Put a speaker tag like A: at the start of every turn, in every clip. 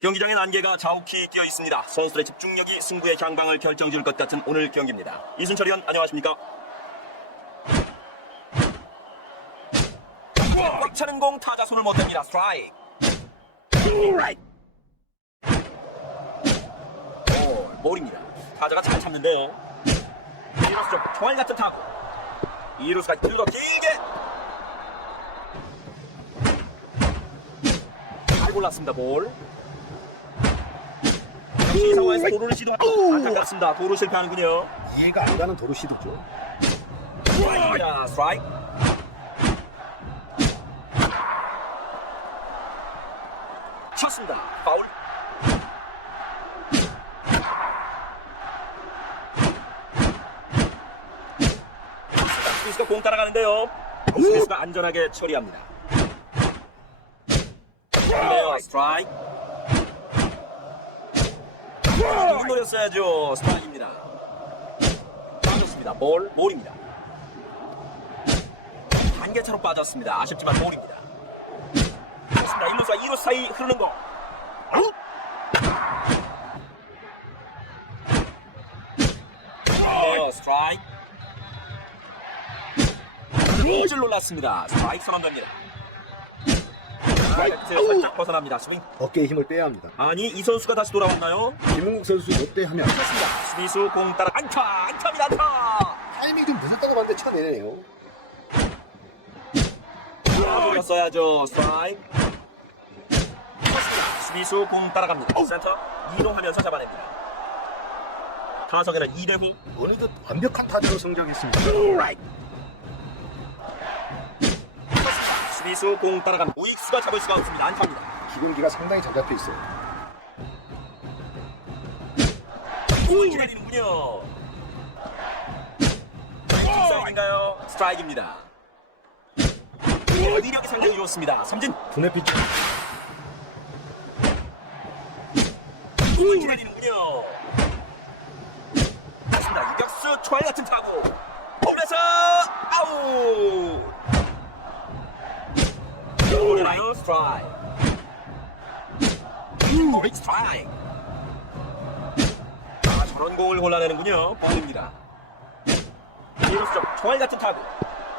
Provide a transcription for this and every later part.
A: 경기장엔 안개가 자욱히 끼어 있습니다. 선수들의 집중력이 승부의 향방을 결정지을 것 같은 오늘 경기입니다. 이순철 의원 안녕하십니까? 꽉 차는 공 타자 손을 못 댑니다. 스트라이크. 오, 볼입니다. 타자가 잘 참는데 이루수 좀 총알 같은 타구. 이루수가 뒤로 길게 잘 골랐습니다. 볼. 이 상황에서 도루를 시도하고 안타깝습니다. 도루 실패하는군요.
B: 이해가 안 가는 도로 시도죠.
A: 스트라이크입니다. 스트라이크. 쳤습니다. 파울. 공 따라가는데요. 스미스가 안전하게 처리합니다. 스트라이크. 아, 노렸어야죠. 스트라이크입니다. 빠졌습니다. 볼, 볼입니다. 단계차로 빠졌습니다. 아쉽지만 볼입니다. 그렇습니다. 1루수와 2루 사이 흐르는 거. 네, 스트라이크. 질 놀랐습니다. 스트라이크 선언됩니다. 스트라이크 살짝 벗어납니다. 스윙.
B: 어깨에 힘을 빼야 합니다.
A: 아니, 이 선수가 다시 돌아왔나요?
B: 김웅국 선수 롯데 하면
A: 그렇습니다. 수비수 공 따라 안타! 안타입니다, 안타!
B: 타이밍 좀 늦었다고 봤는데 쳐내네요.
A: 돌렸어야죠. 스트라이크. 수비수 공 따라갑니다. 센터 이동하면서 잡아냅니다. 타석에는 이대호.
B: 어느덧 완벽한 타자로 성장했습니다.
A: 쳤습니 수비수 공 따라갑니다. 우익수가 잡을 수가 없습니다. 안타입니다.
B: 기본기가 상당히 잘 잡혀 있어요.
A: 기다리는군요. 스트라이크인가요? 스트라이크입니다. 어디력이 상당히 좋습니다. 삼진
B: 분해 피치.
A: 기다리는군요. 맞습니다. 유격수 초알 같은 타구. 홈에서 아우. 볼이 스트라이크. 아, 저런 공을 골라내는군요. 볼입니다. 이루수 좀 초알 같은 타구.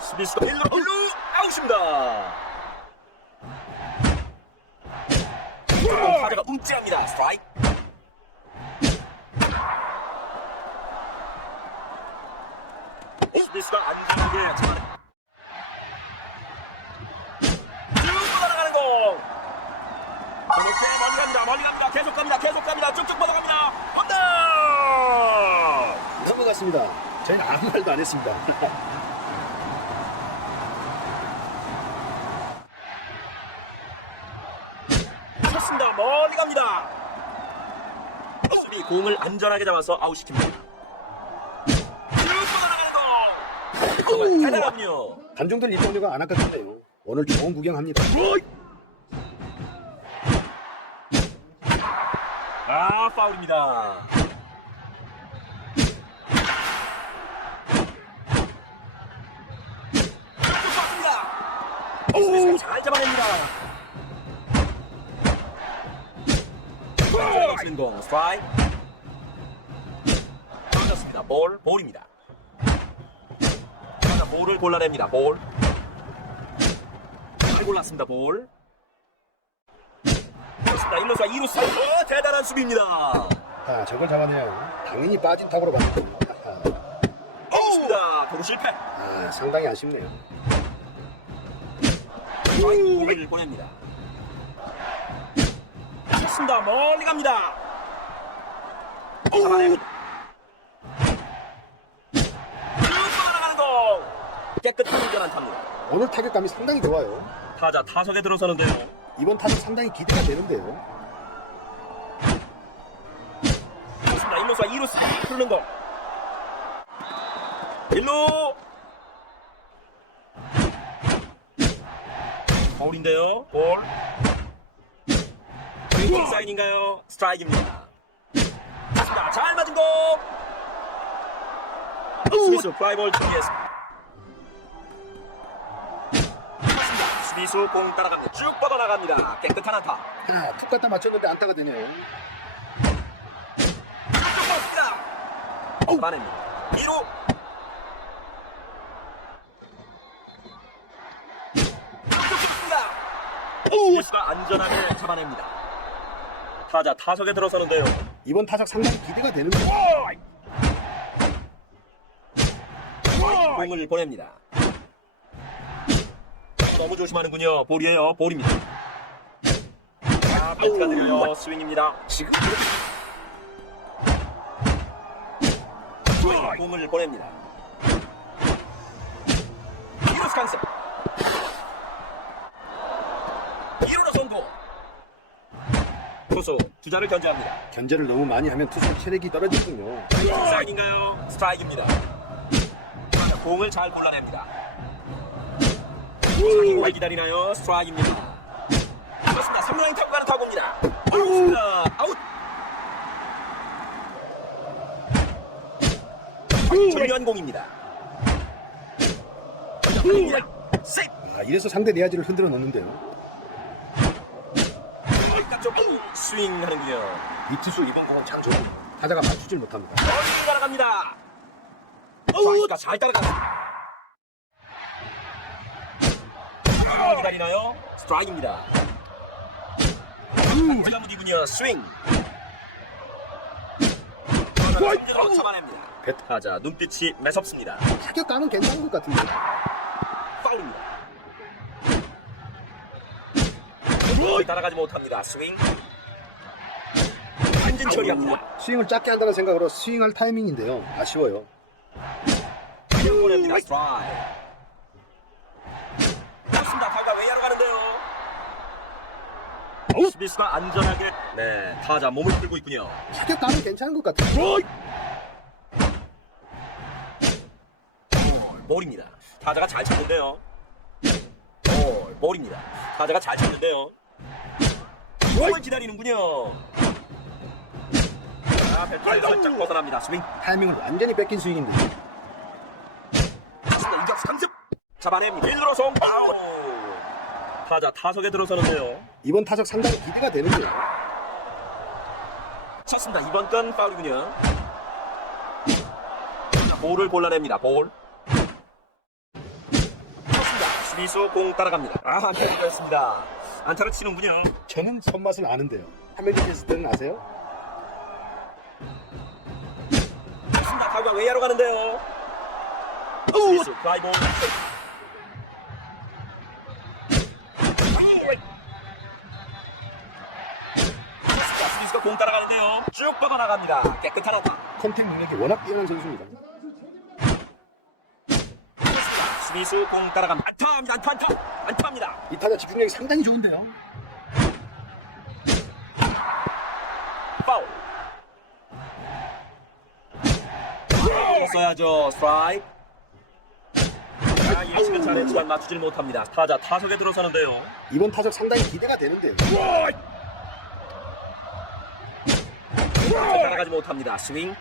A: 수비수가 1루 1루 아웃입니다. 타자가 움찔합니다. 스트라이크. 수비수가 안전하게 잡아내. 쭉 뻗어나가는 공. 이렇게 멀리 갑니다. 계속 갑니다. 계속 갑니다. 쭉쭉 뻗어갑니다. 홈런!
B: 넘어갔습니다. 저희는 아무 말도 안 했습니다.
A: 쳤습니다. 멀리 갑니다. 수비 공을 안전하게 잡아서 아웃시킵니다. 대단하군요.
B: 관중들 입장료가 안 아깝겠네요. 오늘 좋은 구경합니다.
A: 아, 파울입니다. 오, 잘 잡아냅니다. 치는 공, 스트라이크. 던졌습니다. 볼, 볼입니다. 자, 볼을 골라냅니다. 볼. 잘 골랐습니다. 볼. 그렇습니다. 1루수와 2루 사이 어, 대단한 수비입니다.
B: 아, 저걸 잡아내요. 당연히 빠진 타구로 맞는
A: 좋습니다. 도루 실패.
B: 아, 상당히 아쉽네요.
A: 공을 보냅니다. 좋습니다. 멀리 갑니다. 잡아냅니다. 쭉 뻗어나가는 공. 깨끗한 운전한 탑니다.
B: 오늘 타격감이 상당히 좋아요.
A: 타자 타석에 들어서는데요.
B: 이번 타격 상당히 기대가 되는데요.
A: 좋습니다. 1루수와 2루수 흐르는 공. 1루. 파울인데요. 볼. 윙 사인인가요? 스트라이크입니다. 좋습니다. 잘 맞은 공. 수비수 플라이볼 준비했습니다. 수비수 공 따라갑니다. 쭉 뻗어나갑니다. 깨끗한 안타.
B: 야, 툭 갖다 맞췄는데 안타가 되네요.
A: 습니다 잡아냅니다. 2루. 수비수가 안전하게 잡아냅니다. 타자 타석에 들어서는데요.
B: 이번 타석 상당히 기대가 되는데요.
A: 공을 보냅니다. 너무 조심하는군요. 볼이에요. 볼입니다. 자, 배트가 들려요. 스윙입니다.
B: 지금
A: 공을 보냅니다. 이루스 강습. 이루로 선고. 투수 주자를 견제합니다.
B: 견제를 너무 많이 하면 투수 체력이 떨어지군요.
A: 스트라이크인가요? 스트라이크입니다. 공을 잘 골라냅니다. 공을 기다리나요? 스트라이크입니다. 그렇습니다. 3루행 타고 가는 타구입니다. 아웃입니다. 아웃. 중요한 공입니다. 공입니다. 세이프.
B: 아, 이래서 상대 내야지를 흔들어 놓는데요.
A: 스윙하는군요.
B: 이 투수 이번 공은 참 좋은 타자가 맞추질 못합니다.
A: 멀리 따라갑니다. 스트라이크가 잘 따라갑니다. 이거 기다리나요? 스트라이크입니다. 한무디군요. 스윙. 하나 잡아냅니다. 타자 눈빛이 매섭습니다.
B: 타격감은 괜찮은 것 같은데.
A: 파울입니다. 거의 따라가지 못합니다. 스윙. 한진 처리합니다.
B: 스윙을 작게 한다는 생각으로 스윙할 타이밍인데요. 아쉬워요.
A: 보냅니다. 스트라이크. 맞습니다. 타가 외야로 가는데요. 수비수가 안전하게 네 타자 몸을 풀고 있군요.
B: 타격감은 괜찮은 것 같아요.
A: 볼, 볼입니다. 타자가 잘 쳤는데요. 볼, 볼입니다. 타자가 잘 쳤는데요. 볼을 기다리는군요. 자, 배트를 살짝 벗어납니다. 스윙.
B: 타이밍을 완전히 뺏긴 스윙인데.
A: 이격수 강습. 잡아냅니다. 1루로 송 아웃. 타자 타석에 들어서는데요.
B: 이번 타석 상당히 기대가 되는데요.
A: 쳤습니다. 이번 건 파울이군요. 자, 볼을 골라냅니다. 볼. 쳤습니다. 수비수 공 따라갑니다. 아, 안타가 되었습니다. 안타를 치는군요.
B: 저는 손맛은 아는데요. 화면이 됐을 때는 아세요?
A: 쳤습니다. 타구가 외야로 가는데요. 수비수 플라이볼. 수비수가 공 따라가는데요. 쭉 뻗어나갑니다. 깨끗한 안타.
B: 컨택 능력이 워낙 뛰어난 선수입니다.
A: 수비수 공 따라갑니다. 안타입니다. 안타, 안타. 안타입니다.
B: 이 타자 집중력이 상당히 좋은데요.
A: 파울. 써야죠. 스트라이크. 자, 이 시간 잘했지만 맞추질 못합니다. 타자 타석에 들어서는데요.
B: 이번 타석 상당히 기대가 되는데요.
A: 따라가지 못합니다. 스윙.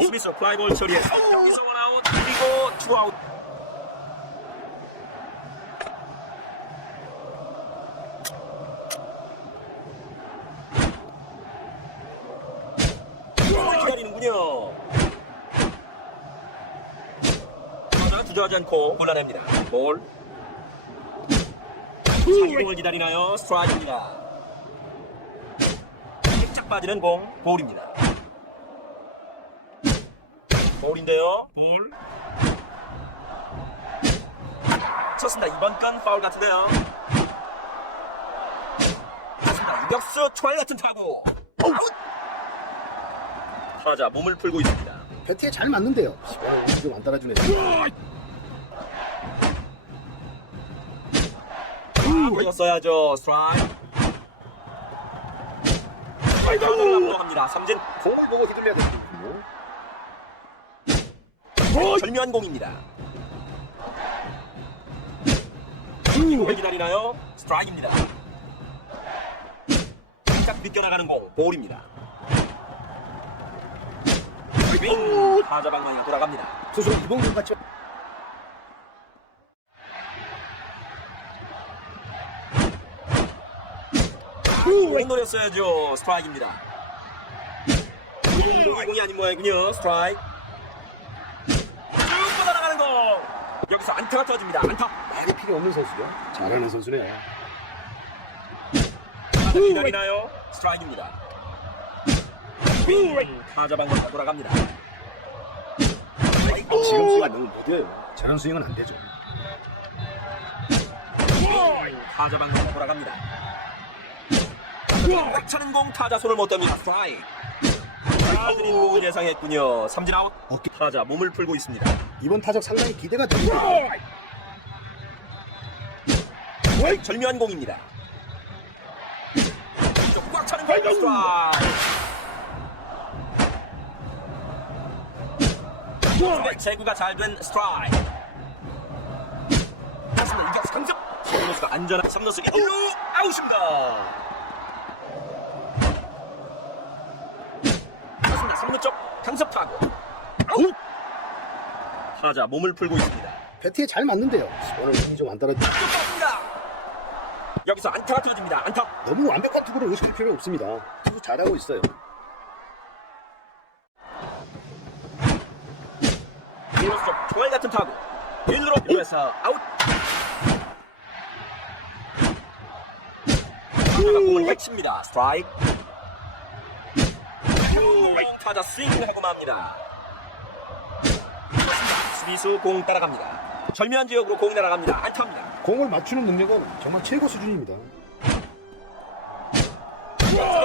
A: 수비수 플라이볼 처리해서 여기서 원아웃 그리고 투아웃. 기다리는군요. 하나 주저하지 않고 골라냅니다. 볼. 상공을 기다리나요? 스트라이크입니다. 빠지는 공 볼입니다. 볼인데요. 볼. 쳤습니다. 이번 건 파울 같은데요. 쳤습니다. 유격수 초알 같은 타구. 아웃. 타자 몸을 풀고 있습니다.
B: 배트에 잘 맞는데요. 어, 지금 안 따라주네.
A: 보였어야죠. 스트라이크. 스트라이크를 합니다. 삼진
B: 공을 보고 휘둘려야 되거든요.
A: 절묘한 공입니다. 공을 기다리나요? 스트라이크입니다. 살짝 비껴나가는 공, 볼입니다. 윙! 타자 방망이가 돌아갑니다.
B: 투수 공 같죠?
A: 공 노렸어야죠. 스트라이크입니다. 공이 아닌 모양이군요. 스트라이크. 쭉 뻗어나가는 거. 여기서 안타가 터집니다. 안타.
B: 말이 필요 없는 선수죠. 잘하는 선수네요.
A: 타자 기다리나요? 스트라이크입니다. 윙! 타자 방으로 돌아갑니다.
B: 지금 스윙 너무 못해요. 저런 스윙은 안 되죠.
A: 윙! 타자 방으로 돌아갑니다. 꽉 차는 공 타자 손을 못 댑니다. 스트라이크. 아드린 공을 예상했군요. 삼진 아웃.
B: 어깨.
A: 타자 몸을 풀고 있습니다.
B: 이번 타적 상당히 기대가 됩니다.
A: 절묘한 공입니다. 이쪽 꽉 차는 공 스트라이크. 네, 제구가 잘 된 스트라이크. 맞습니다. 이격 상습. 삼루수가 안전한 삼루수 1루 아웃입니다. 삼루 쪽 강습 타고 아웃. 타자 몸을 풀고 있습니다.
B: 배트에 잘 맞는데요. 오늘 운이 좀안 따라.
A: 니다 여기서 안타가 터집니다. 안타.
B: 너무 완벽한 투구를 의식할 필요 없습니다. 투구 잘하고 있어요.
A: 1루수 쪽 조알 같은 타구. 1루로 보내서 아웃. 타자가 공을 해칩니다. 스트라이크. 타자 스윙하고 맙니다. 그렇습니다. 수비수 공 따라갑니다. 절묘한 지역으로 공 날아갑니다. 안타입니다.
B: 공을 맞추는 능력은 정말 최고 수준입니다.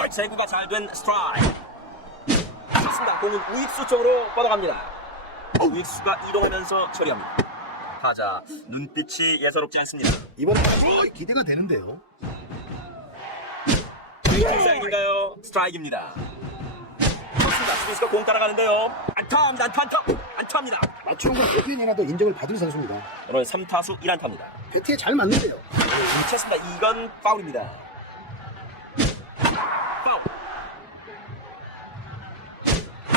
A: 제구가 잘 된 스트라이크. 좋습니다. 공은 우익수 쪽으로 뻗어갑니다. 우익수가 이동하면서 처리합니다. 타자 눈빛이 예사롭지 않습니다.
B: 이번 타적 기대가 되는데요.
A: 스트라이크인가요? 스트라이크입니다. 좋습니다. 수비수가 공 따라가는데요. 안타입니다. 안타 안타 안타입니다.
B: 배트에 하나도 인정을 받을 선수입니다.
A: 오늘 3타수 1안타입니다.
B: 배트에 잘 맞는데요.
A: 미쳤습니다. 이건 파울입니다. 파울.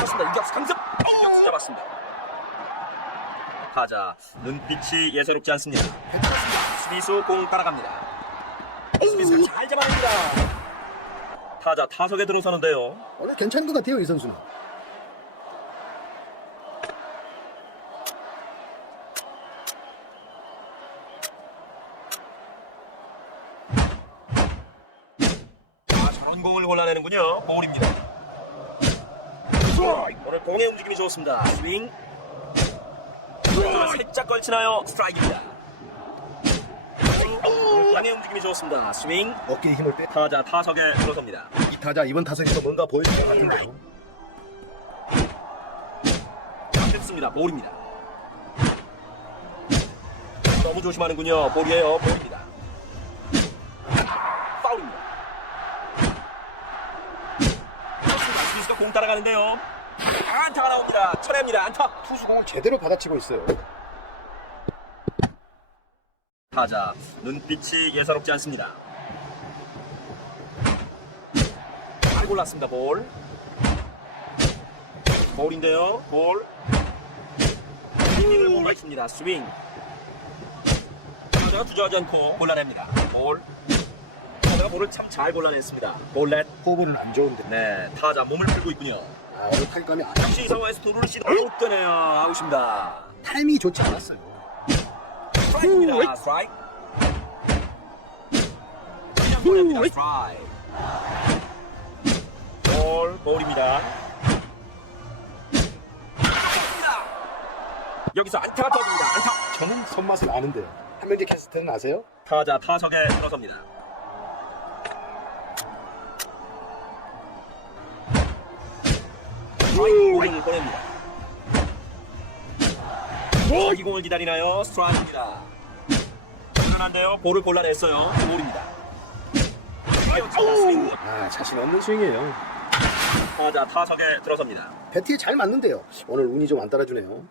A: 좋습니다. 이격수 강습. 어, 잡았습니다. 타자 눈빛이 예사롭지 않습니다. 수비수 공 따라갑니다. 수비수 잘 잡아냅니다. 타자 타석에 들어서는데요.
B: 오늘 괜찮은 것 같아요, 이 선수는.
A: 아, 저런 공을 골라내는군요. 볼입니다. 오늘 공의 움직임이 좋습니다. 스윙. 살짝 걸치나요? 스트라이크입니다. 오늘 공의 움직임이 좋습니다. 스윙.
B: 어깨에 힘을 빼.
A: 타자 타석에 들어섭니다.
B: 이 타자 이번 타석에서 뭔가 보여줄 것 같은데요.
A: 됐습니다. 볼입니다. 너무 조심하는군요. 볼이에요. 볼입니다. 파울입니다. 수비수가 공 따라가는데요. 안타가 나옵니다. 철회합니다. 안타.
B: 투수 공을 제대로 받아치고 있어요.
A: 타자 눈빛이 예사롭지 않습니다. 잘 골랐습니다. 볼. 볼인데요. 볼. 스윙을 있습니다. 스윙. 타자가 주저하지 않고 골라냅니다. 볼. 타자가 볼을 참 잘 골라냈습니다. 볼넷.
B: 호흡은 안 좋은데.
A: 네, 타자 몸을 풀고 있군요.
B: 아, 오늘 타격감이 아주
A: 역시 이 상황에서 도루를 씨 아웃되네요. 아웃입니다.
B: 타이밍이 좋지 않았어요.
A: 스트라이크입니다. 스트라이크. 그냥 보냅니다. 스트라이크. 볼, 볼입니다. 여기서 안타가 터집니다. 안타.
B: 저는 손맛을 아는데요. 한명재 캐스터는 아세요?
A: 타자 타석에 들어섭니다. 스트라이크 볼을 보냅니다. 이 공을 기다리나요? 스트라이크입니다. 편안한데요. 볼을 골라냈어요. 볼입니다.
B: 아, 자신 없는 스윙이에요.
A: 타자 타석에 들어섭니다.
B: 배트에 잘 맞는데요. 오늘 운이 좀 안 따라주네요.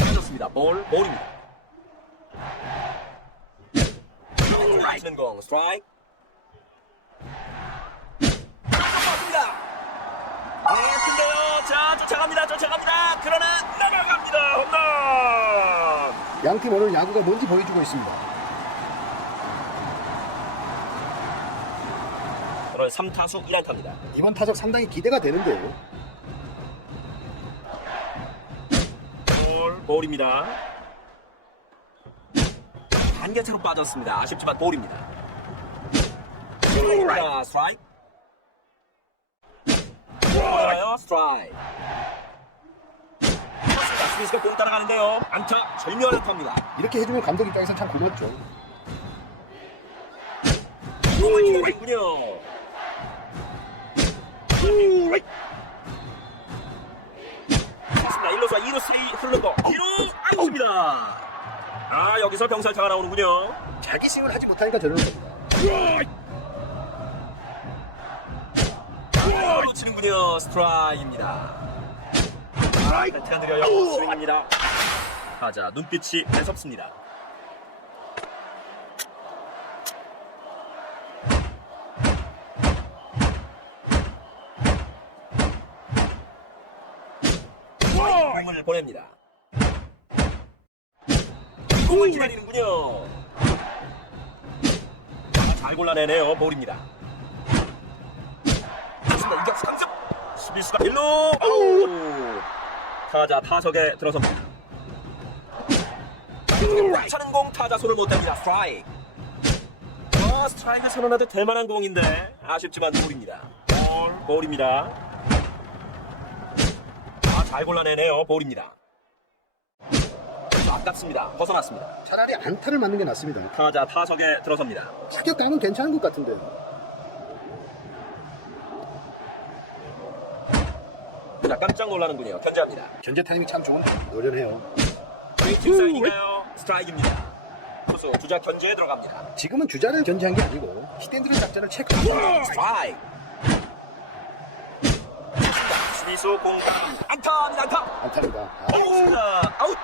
A: 맞았습니다. 볼, 볼입니다. 스트라이크는 공, 스트라이크. 쫓아갑니다. 그러나 나가갑니다. 홈런.
B: 양팀 오늘 야구가 뭔지 보여주고 있습니다.
A: 오늘 3타수 1안타입니다.
B: 이번 타석 상당히 기대가 되는데요.
A: 볼, 볼입니다. 한개차로 빠졌습니다. 아쉽지만 볼입니다. 스트라이크. 좋아요, 스트라이크. 스미스가 공 따라가는데요. 안타, 절묘한 안타입니다.
B: 이렇게 해주면 감독 입장에서 참 고맙죠.
A: 공을 기다리는군요. 좋습니다. 1루수와 2루 사이 흐른 거. 1루 아웃입니다. 아, 여기서 병살타가 나오는군요.
B: 자기 스윙을 하지 못하니까 저러는 겁니다.
A: 놓치는군요. 스트라이크입니다. 아, 배트가 느려요. 스윙입니다. 타자 눈빛이 매섭습니다. 공을 보냅니다. 공을 기다리는군요. 아, 잘 골라내네요. 볼입니다. 좋습니다. 이격수 강습. 수비수가 일로. 타자 타석에 들어섭니다. 차는 공 타자 손을 못 댑니다. 스트라이크. 아, 스트라이크 선언해도 될 만한 공인데 아쉽지만 볼입니다. 볼, 볼입니다. 아, 잘 골라내네요. 볼입니다. 아깝습니다. 벗어났습니다.
B: 차라리 안타를 맞는 게 낫습니다.
A: 타자 타석에 들어섭니다.
B: 타격감은 괜찮은 것 같은데.
A: 자, 깜짝 놀라는군요. 견제합니다.
B: 견제 타이밍 참 좋은데 노련해요.
A: 웨이팅 사인인가요? 스트라이크입니다. 투수 주자 견제에 들어갑니다.
B: 지금은 주자를 견제한 게 아니고 히트앤드런 작전을 체크하고
A: 스트라이크. 수비수 공 안타입니다. 안타.
B: 안타입니다. 아,
A: 아웃입니다. 아웃.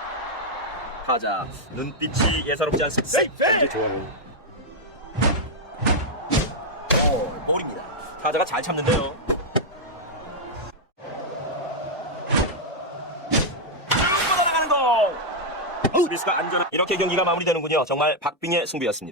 A: 타자 눈빛이 예사롭지 않습니다.
B: 이제 좋아요.
A: 볼, 볼입니다. 타자가 잘 참는데요. 수비수가 안전. 이렇게 경기가 마무리되는군요. 정말 박빙의 승부였습니다.